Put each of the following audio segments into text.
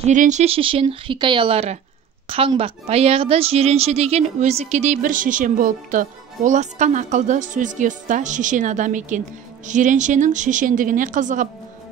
Жиренше шешен хикаялары. Қаңбақ баяғыда жиренше деген өзікедей бір шешен болыпты. Ол асқан ақылды, сөзге ұста шешен адам екен. Жиреншенің шешендігіне қызығып,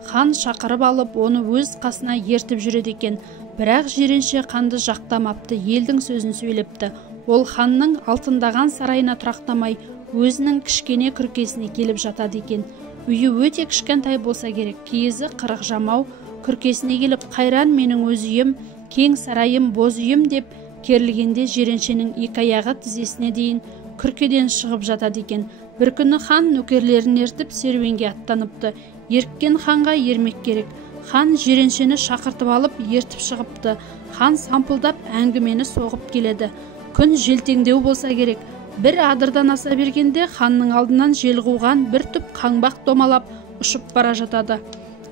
хан шақырып алып, оны өз қасына ертіп жүреді екен. Бірақ жиренше ханды жақтамапты, елдің сөзін сөйлепті. Ол ханның алтындаған сарайына тұрақтамай, өзінің кішкене күркесіне келіп жатады екен. Үйі өте кішкентай болса керек, киізі қырық жамау, күркесіне келіп, қайран менің өз үйім, кең сарайым, боз үйім деп керілгенде жиреншенің екі аяғы тізесіне дейін күркеден шығып жатады екен. Бір күні хан нөкерлерін ертіп серуенге аттаныпты. Еріккен ханға ермек керек. Хан жиреншені шақыртып алып ертіп шығыпты. Хан сампылдап әңгімені соғып келеді. Күн желтеңдеу болса керек. Бір адырдан аса бергенде ханның алдынан жел қуған бір түп қаңбақ домалап ұшып бара жатады.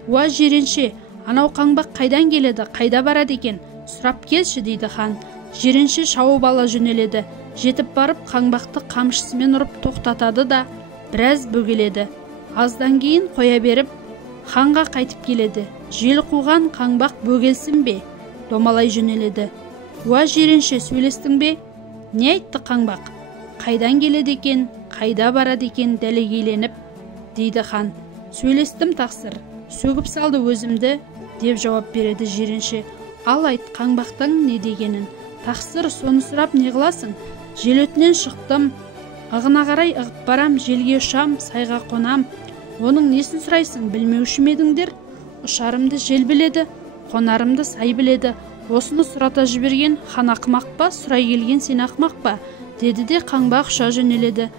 Уа жиренше, анау қаңбақ қайдан келеді, қайда барады екен? Сұрап келші, дейді хан. Жиренше шауып ала жөнеледі. Жетіп барып қаңбақты қамшысымен ұрып тоқтатады да біраз бөгеледі. Аздан кейін қоя беріп ханға қайтып келеді. Жел қуған қаңбақ бөгелсін бе? Домалай жөнеледі. Уа жиренше, сөйлестің бе? Не айтты қаңбақ? Қайдан келеді екен, қайда барады екен дәлегейленіп, дейді хан. Сөйлестім тақсыр, сөгіп салды өзімді, деп жауап береді жиренше. Ал айт, қаңбақтың не дегенін? Тақсыр, соны сұрап не қыласың? Жел өтінен шықтым, ығына қарай ығып барам, желге ұшам, сайға қонам. Оның несін сұрайсың, білмеуші ме едіңдер? Ұшарымды жел біледі, қонарымды сай біледі. Осыны сұрата жіберген хан ақымақ па, сұрай келген сен ақымақ па? Деді де қаңбақ ұша жөнеледі,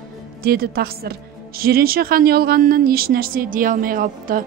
деді тақсыр. Жиренше хан ұялғанынан еш нәрсе дей алмай қалыпты.